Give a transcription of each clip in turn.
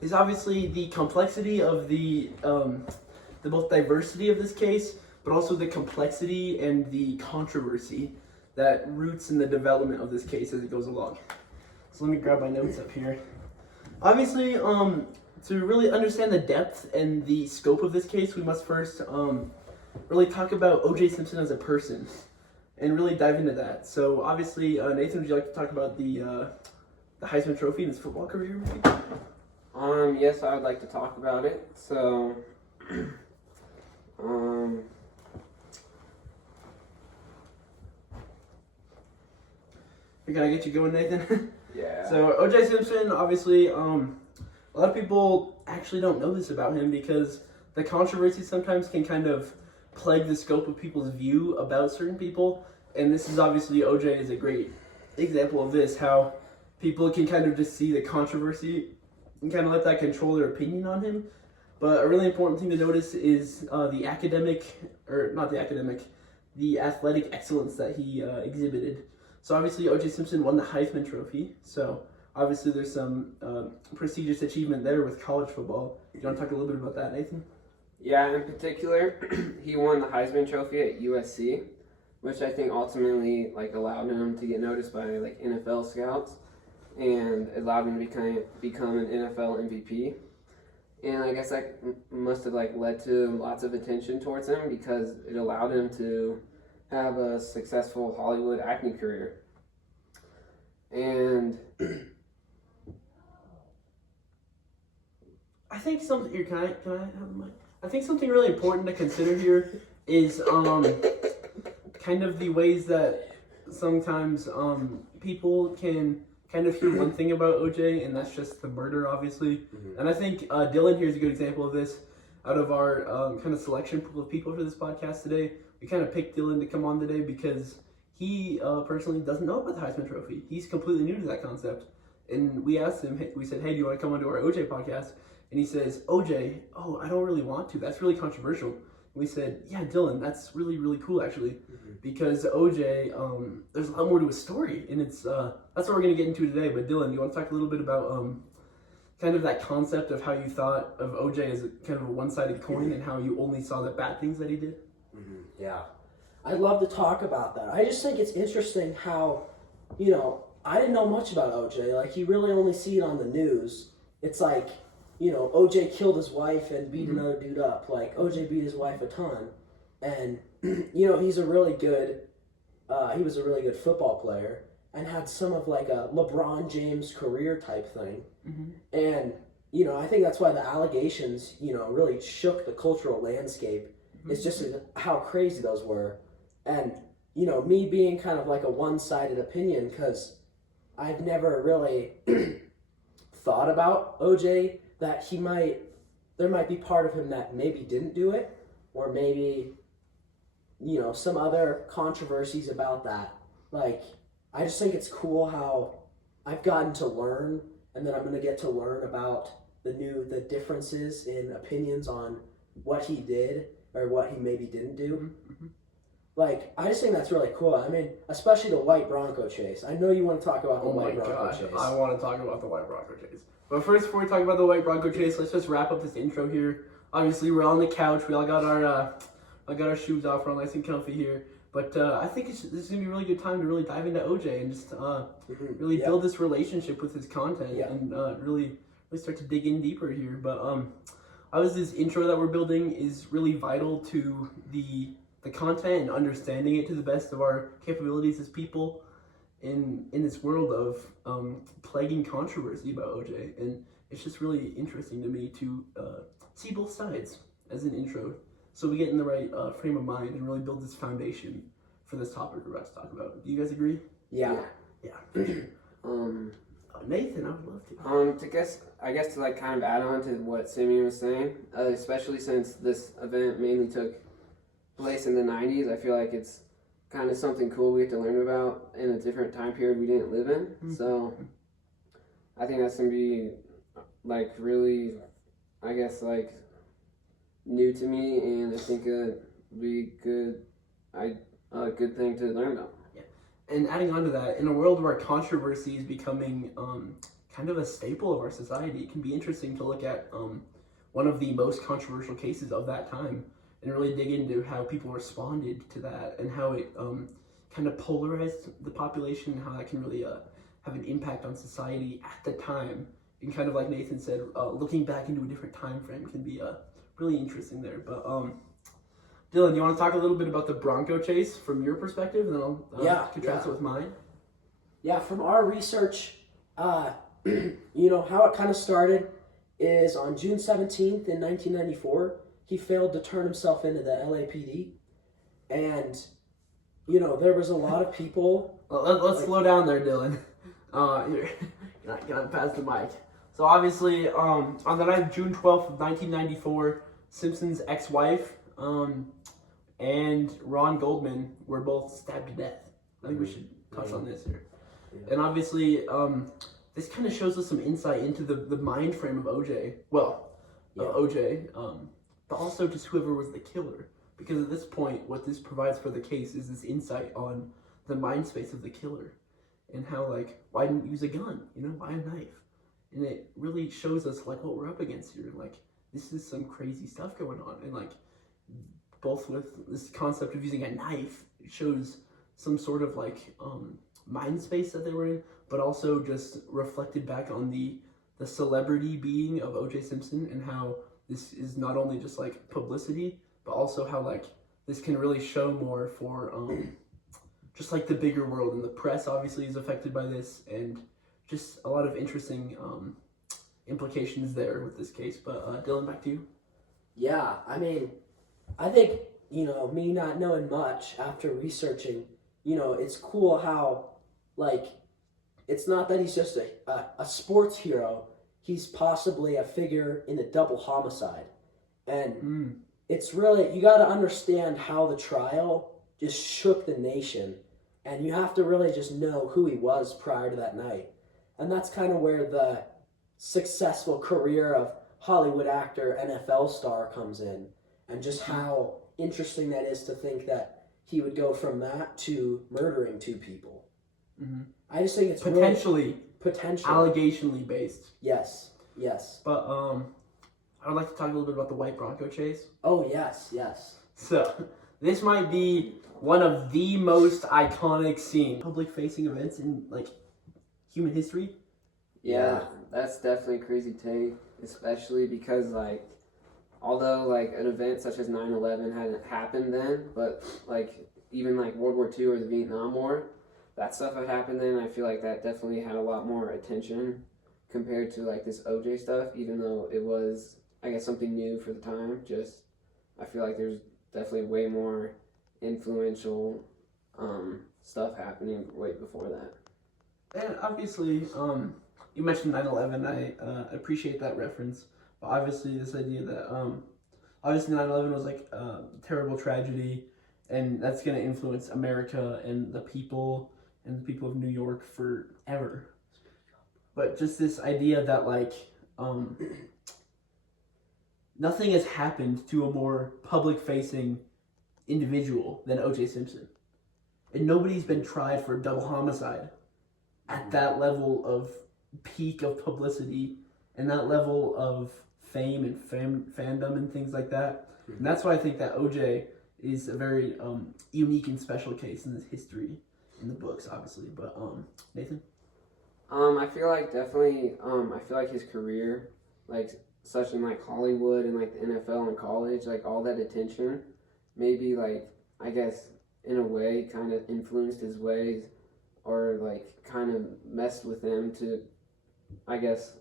is obviously the complexity of the both diversity of this case, but also the complexity and the controversy that roots in the development of this case as it goes along. So let me grab my notes up here. Obviously, to really understand the depth and the scope of this case, we must first really talk about O.J. Simpson as a person and really dive into that. So obviously, Nathan, would you like to talk about the Heisman Trophy in his football career? Yes, I would like to talk about it. So, Can I get you going, Nathan? Yeah. So O.J. Simpson, obviously, a lot of people actually don't know this about him because the controversy sometimes can kind of plague the scope of people's view about certain people, and this is obviously O.J. is a great example of this, how people can kind of just see the controversy and kind of let that control their opinion on him. But a really important thing to notice is the athletic excellence that he exhibited. So obviously O.J. Simpson won the Heisman Trophy, so obviously there's some prestigious achievement there with college football. You want to talk a little bit about that, Nathan? Yeah, in particular, he won the Heisman Trophy at USC, which I think ultimately allowed him to get noticed by NFL scouts and allowed him to become an NFL MVP. And I guess that must have led to lots of attention towards him because it allowed him to have a successful Hollywood acting career. And I think something here. Can I have the mic? I think something really important to consider here is kind of the ways that sometimes people can kind of hear one thing about OJ, and that's just the murder, obviously. Mm-hmm. And I think Dylan here is a good example of this. Out of our kind of selection pool of people for this podcast today, we kind of picked Dylan to come on today because he personally doesn't know about the Heisman Trophy. He's completely new to that concept. And we asked him, we said, hey, do you want to come onto our OJ podcast? And he says, OJ, I don't really want to. That's really controversial. And we said, yeah, Dylan, that's really, really cool, actually. Mm-hmm. Because OJ, there's a lot more to his story. And it's that's what we're going to get into today. But Dylan, do you want to talk a little bit about kind of that concept of how you thought of OJ as kind of a one-sided coin and how you only saw the bad things that he did? Mm-hmm. Yeah. I'd love to talk about that. I just think it's interesting how, I didn't know much about OJ. You really only see it on the news. It's OJ killed his wife and beat another dude up. OJ beat his wife a ton. And, he's a really good, he was a really good football player and had some of a LeBron James career type thing. Mm-hmm. And, I think that's why the allegations, really shook the cultural landscape. Mm-hmm. It's just how crazy those were. And, me being kind of a one-sided opinion because I've never really thought about OJ that there might be part of him that maybe didn't do it or maybe, some other controversies about that. I just think it's cool how I've gotten to learn and then I'm going to get to learn about the differences in opinions on what he did or what he maybe didn't do. Mm-hmm. I just think that's really cool. I mean, especially the white Bronco chase. I know you want to talk about the white Bronco chase. I want to talk about the white Bronco chase. But first, before we talk about the white Bronco chase, let's just wrap up this intro here. Obviously, we're on the couch. We all got our shoes off. We're all nice and comfy here. But I think this is going to be a really good time to really dive into OJ and just really build this relationship with his content and really start to dig in deeper here. But obviously, this intro that we're building is really vital to the content and understanding it to the best of our capabilities as people in this world of plaguing controversy about OJ. And it's just really interesting to me to see both sides as an intro so we get in the right frame of mind and really build this foundation for this topic we're about to talk about. Do you guys agree? Yeah. For sure. Nathan, I would love to. I guess to kind of add on to what Simeon was saying, especially since this event mainly took place in the 90s, I feel like it's kind of something cool we get to learn about in a different time period we didn't live in. Mm-hmm. So I think that's going to be really, I guess new to me, and I think it'd be a good thing to learn about. Yeah. And adding on to that, in a world where controversy is becoming kind of a staple of our society. It can be interesting to look at one of the most controversial cases of that time and really dig into how people responded to that and how it kind of polarized the population and how that can really have an impact on society at the time. And kind of like Nathan said, looking back into a different time frame can be really interesting there. But Dylan, you want to talk a little bit about the Bronco chase from your perspective, and then I'll contrast it with mine? Yeah, from our research, you know, how it kind of started is on June 17th in 1994, he failed to turn himself into the LAPD. And, you know, there was a lot of people. Well, let's slow down there, Dylan. Here, can I pass the mic? So obviously, on the night of June 12th of 1994, Simpson's ex-wife and Ron Goldman were both stabbed to death. I think we should touch on this here. Yeah. And obviously, this kind of shows us some insight into the mind frame of OJ. Well, OJ, but also just whoever was the killer. Because at this point, what this provides for the case is this insight on the mind space of the killer. And how, like, why didn't you use a gun? You know, why a knife? And it really shows us, like, what we're up against here. Like, this is some crazy stuff going on. And, like, both with this concept of using a knife, it shows some sort of, like, mind space that they were in, but also just reflected back on the celebrity being of O.J. Simpson and how this is not only just, like, publicity, but also how, like, this can really show more for, just like the bigger world, and the press obviously is affected by this, and just a lot of interesting implications there with this case. But Dylan, back to you. Yeah, I mean, I think, you know, me not knowing much after researching, you know, it's cool how, like, it's not that he's just a sports hero, he's possibly a figure in a double homicide. And it's really, you got to understand how the trial just shook the nation. And you have to really just know who he was prior to that night. And that's kind of where the successful career of Hollywood actor, NFL star comes in. And just how interesting that is to think that he would go from that to murdering two people. Mm-hmm. I just think it's potentially allegationally based. Yes. But I would like to talk a little bit about the white Bronco chase. Oh, yes. So, this might be one of the most iconic public-facing events in, like, human history. Yeah, that's definitely a crazy take, especially because, like, although, like, an event such as 9/11 hadn't happened then, but, like, even, like, World War II or the Vietnam War, that stuff had happened then. I feel like that definitely had a lot more attention compared to, like, this OJ stuff, even though it was, I guess, something new for the time. Just, I feel like there's definitely way more influential stuff happening way before that. And obviously, you mentioned 9/11. I appreciate that reference. But obviously, this idea that obviously 9/11 was like a terrible tragedy, and that's going to influence America and the people of New York forever. But just this idea that, like, nothing has happened to a more public-facing individual than O.J. Simpson. And nobody's been tried for double homicide at that level of peak of publicity and that level of fame and fandom and things like that. And that's why I think that O.J. is a very unique and special case in this history, in the books, obviously. But Nathan? I feel like definitely, I feel like his career, like, such in, like, Hollywood and, like, the NFL and college, like, all that attention, maybe, like, I guess, in a way, kind of influenced his ways, or, like, kind of messed with him to, I guess,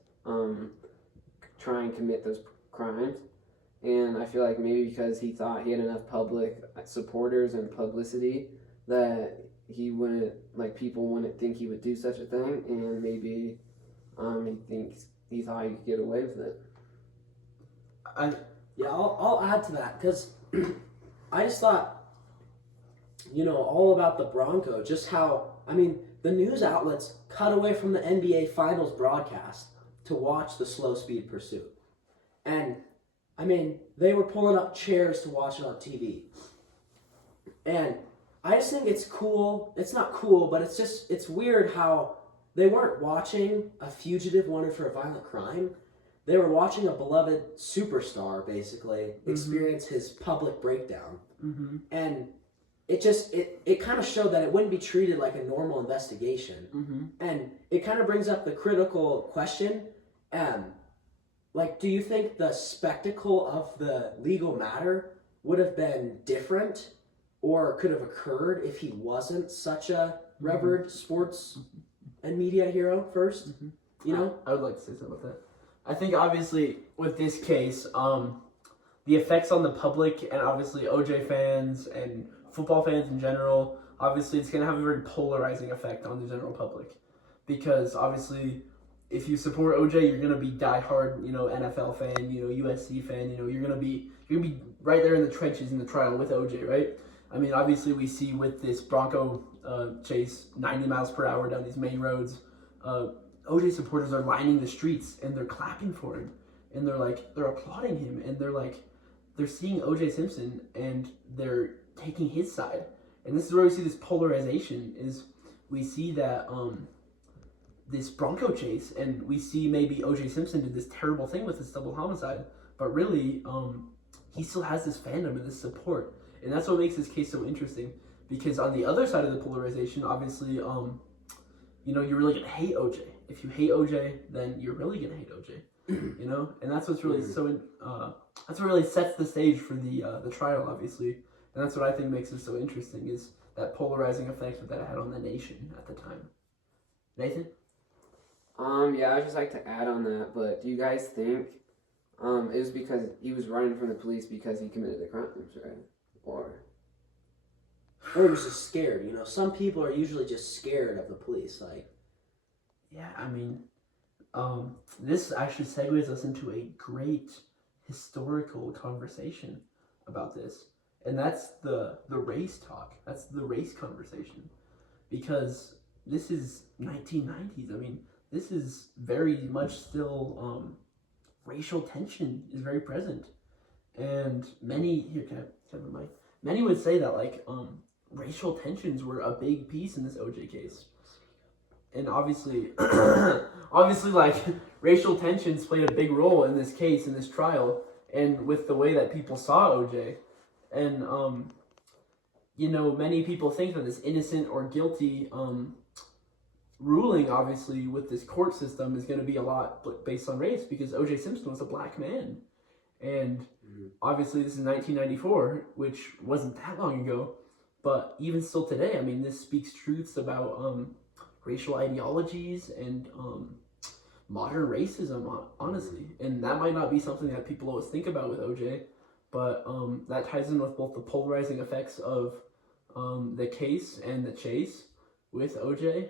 try and commit those crimes. And I feel like maybe because he thought he had enough public supporters and publicity that he wouldn't, like, people wouldn't think he would do such a thing, and maybe he thought he could get away with it. I'll add to that, because I just thought, you know, all about the Bronco, just how, I mean, the news outlets cut away from the NBA Finals broadcast to watch the slow speed pursuit. And, I mean, they were pulling up chairs to watch it on TV. And I just think it's cool. It's not cool, but it's weird how they weren't watching a fugitive wanted for a violent crime. They were watching a beloved superstar, basically, experience his public breakdown. And it kind of showed that it wouldn't be treated like a normal investigation. And it kind of brings up the critical question, like, do you think the spectacle of the legal matter would have been different or could have occurred if he wasn't such a revered sports and media hero first? You know? I would like to say something about that. I think obviously with this case, the effects on the public and obviously OJ fans and football fans in general, obviously it's going to have a very polarizing effect on the general public. Because obviously if you support OJ, you're going to be diehard, NFL fan, USC fan, you're going to be right there in the trenches in the trial with OJ, right? I mean, obviously we see with this Bronco chase, 90 miles per hour down these main roads, OJ supporters are lining the streets and they're clapping for him and they're applauding him and they're seeing OJ Simpson and they're taking his side. And this is where we see this polarization is we see that this Bronco chase and we see maybe OJ Simpson did this terrible thing with this double homicide, but really he still has this fandom and this support. And that's what makes this case so interesting because on the other side of the polarization, obviously, you're really going to hate OJ. If you hate OJ, then you're really going to hate OJ, And that's what's really that's what really sets the stage for the trial, obviously. And that's what I think makes it so interesting is that polarizing effect that it had on the nation at the time. Nathan? Yeah, I'd just like to add on that, but do you guys think it was because he was running from the police because he committed the crimes, right? Or he was just scared, Some people are usually just scared of the police, like. Yeah, I mean, this actually segues us into a great historical conversation about this. And that's the race talk. That's the race conversation. Because this is 1990s. I mean, this is very much still racial tension is very present. And many many would say that racial tensions were a big piece in this OJ case. And obviously racial tensions played a big role in this case, in this trial, and with the way that people saw OJ. And many people think that this innocent or guilty ruling, obviously, with this court system is going to be a lot based on race because O.J. Simpson was a black man. And obviously this is 1994, which wasn't that long ago. But even still today, I mean, this speaks truths about racial ideologies and modern racism, honestly. And that might not be something that people always think about with O.J., but that ties in with both the polarizing effects of the case and the chase with OJ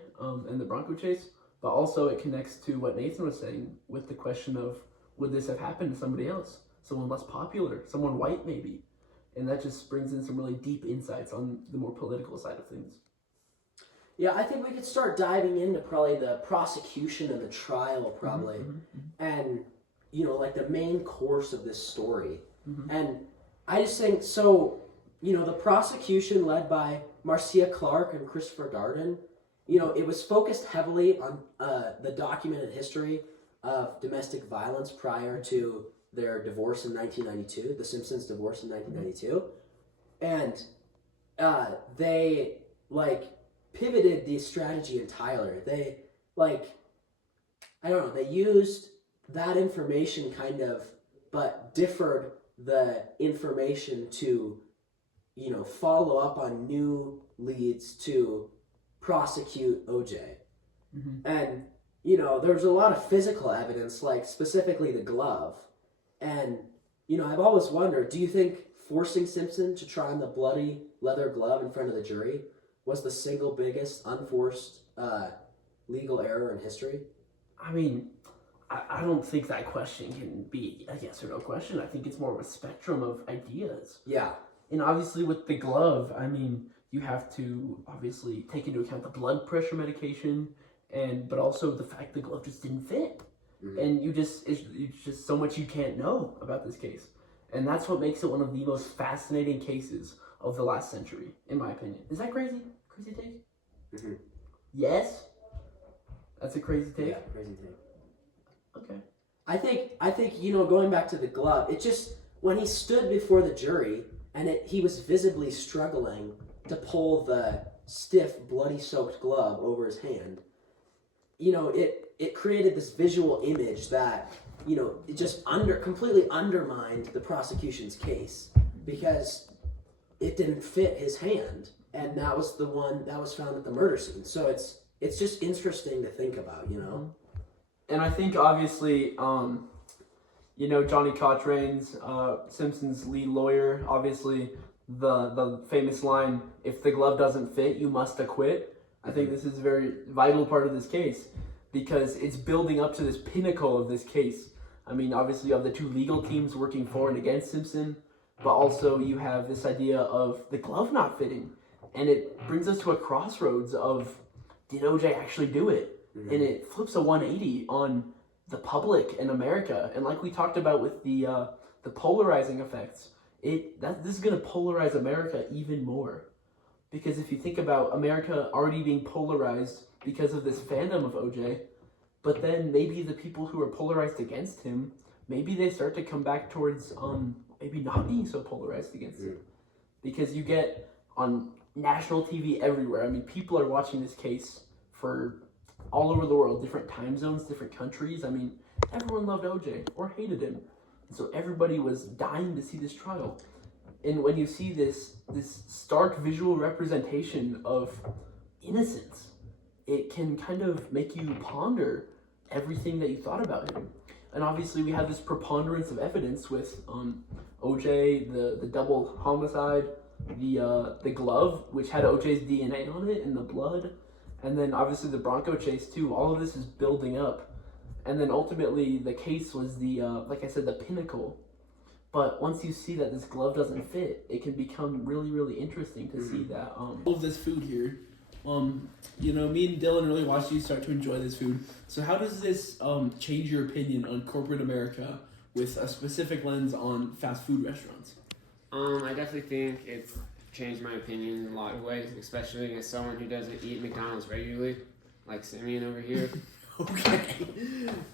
and the Bronco chase, but also it connects to what Nathan was saying with the question of would this have happened to somebody else, someone less popular, someone white maybe, and that just brings in some really deep insights on the more political side of things. Yeah, I think we could start diving into probably the prosecution and the trial probably, and the main course of this story. And I just think so. The prosecution led by Marcia Clark and Christopher Darden, it was focused heavily on the documented history of domestic violence prior to their divorce in 1992, the Simpsons' divorce in 1992. And they, pivoted the strategy in Tyler. They, they used that information kind of, but differed the information to follow up on new leads to prosecute OJ. And, there's a lot of physical evidence, specifically the glove. And, I've always wondered, do you think forcing Simpson to try on the bloody leather glove in front of the jury was the single biggest unforced legal error in history? I mean, I don't think that question can be a yes or no question. I think it's more of a spectrum of ideas. Yeah. And obviously with the glove, I mean, you have to obviously take into account the blood pressure medication, but also the fact the glove just didn't fit. And it's just so much you can't know about this case. And that's what makes it one of the most fascinating cases of the last century, in my opinion. Is that crazy? Crazy take? Yes? That's a crazy take. Yeah, crazy take. Okay. I think going back to the glove, it just when he stood before the jury and he was visibly struggling to pull the stiff, bloody-soaked glove over his hand. It created this visual image that it just completely undermined the prosecution's case because it didn't fit his hand, and that was the one that was found at the murder scene. So it's just interesting to think about, And I think obviously, Johnny Cochrane's Simpson's lead lawyer, obviously the famous line, "If the glove doesn't fit, you must acquit." I think this is a very vital part of this case because it's building up to this pinnacle of this case. I mean, obviously you have the two legal teams working for and against Simpson, but also you have this idea of the glove not fitting. And it brings us to a crossroads of, did OJ actually do it? Mm-hmm. And it flips a 180 on the public in America. And like we talked about with the polarizing effects, this is going to polarize America even more. Because if you think about America already being polarized because of this fandom of OJ, but then maybe the people who are polarized against him, maybe they start to come back towards maybe not being so polarized against him. Because you get on national TV everywhere. I mean, people are watching this case for all over the world, different time zones, different countries. I mean, everyone loved OJ or hated him. And so everybody was dying to see this trial. And when you see this stark visual representation of innocence, it can kind of make you ponder everything that you thought about him. And obviously we have this preponderance of evidence with OJ, the double homicide, the glove, which had OJ's DNA on it, and the blood, and then obviously the Bronco chase too. All of this is building up. And then ultimately the case was like I said, the pinnacle. But once you see that this glove doesn't fit, it can become really, really interesting to see that. All of this food here, me and Dylan really watched you start to enjoy this food. So how does this change your opinion on corporate America with a specific lens on fast food restaurants? I definitely think it's changed my opinion in a lot of ways, especially as someone who doesn't eat McDonald's regularly, like Simeon over here. Okay,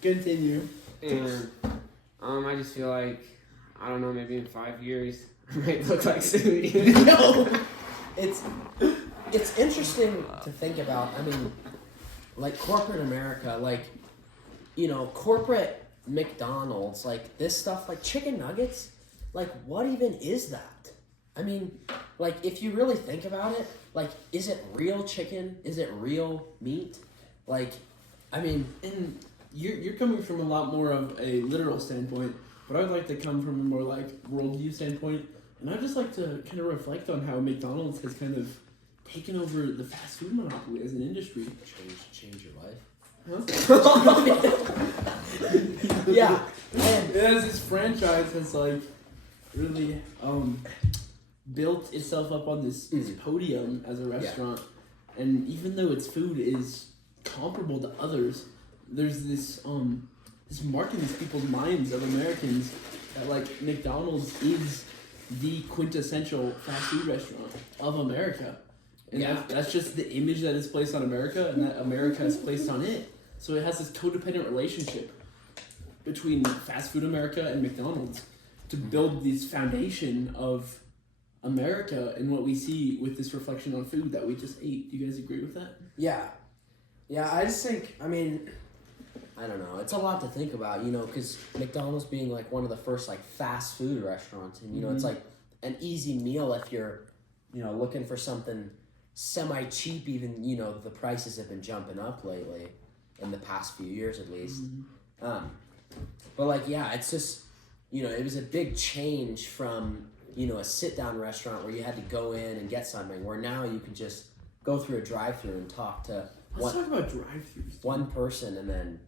continue. And I just feel like, I don't know, maybe in 5 years, I might look like Simeon. No! It's interesting to think about. I mean, like corporate America, corporate McDonald's, like this stuff, like chicken nuggets, like what even is that? I mean, like if you really think about it, like is it real chicken? Is it real meat? Like, I mean, and you're coming from a lot more of a literal standpoint, but I would like to come from a more like worldview standpoint, and I'd just like to kind of reflect on how McDonald's has kind of taken over the fast food monopoly as an industry. Change your life. Huh? Yeah. And as this franchise has like really built itself up on this podium as a restaurant, and even though its food is comparable to others, there's this mark in these people's minds of Americans that like McDonald's is the quintessential fast food restaurant of America. And that's just the image that is placed on America and that America is placed on it. So it has this codependent relationship between fast food America and McDonald's to build this foundation of America and what we see with this reflection on food that we just ate. Do you guys agree with that? Yeah, I just think, I mean, I don't know. It's a lot to think about, because McDonald's being like one of the first like fast food restaurants, and it's like an easy meal if you're, looking for something semi-cheap. Even the prices have been jumping up lately, in the past few years at least. But like it's just it was a big change from a sit-down restaurant where you had to go in and get something, where now you can just go through a drive-through and talk to Let's talk about drive-thrus. One person, and then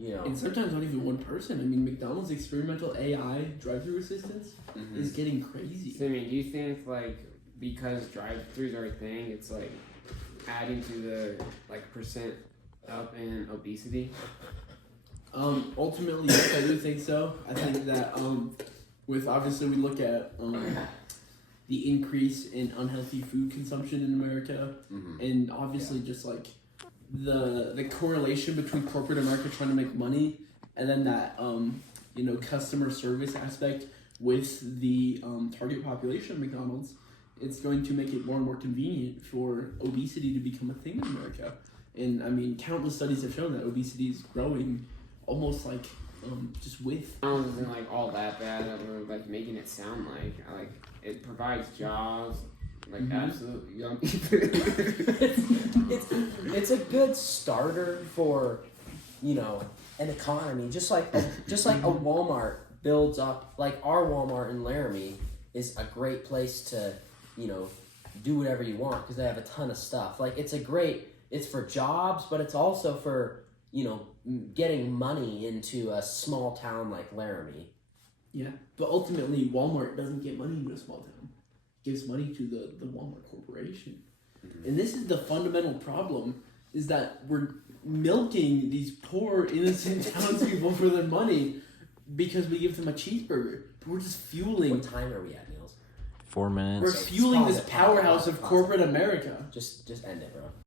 and sometimes not even one person. I mean, McDonald's experimental AI drive-thru assistance is getting crazy. So, I mean, do you think because drive-thrus are a thing, it's adding to the percent up in obesity? Ultimately, yes, I do think so. I think that with obviously we look at the increase in unhealthy food consumption in America, and obviously just the correlation between corporate America trying to make money and then that customer service aspect with the target population of McDonald's, it's going to make it more and more convenient for obesity to become a thing in America. And I mean, countless studies have shown that obesity is growing almost like just with. McDonald's isn't like all that bad. Or like making it sound like it provides jobs, like absolute young people. It's a good starter for, an economy. Just like a Walmart builds up. Like our Walmart in Laramie is a great place to, do whatever you want because they have a ton of stuff. Like it's for jobs, but it's also for getting money into a small town like Laramie. Yeah, but ultimately Walmart doesn't get money into a small town. It gives money to the Walmart Corporation. And this is the fundamental problem, is that we're milking these poor, innocent townspeople for their money because we give them a cheeseburger. But we're just fueling... What time are we at, Niels? 4 minutes. We're fueling this powerhouse of corporate America. Just end it, bro.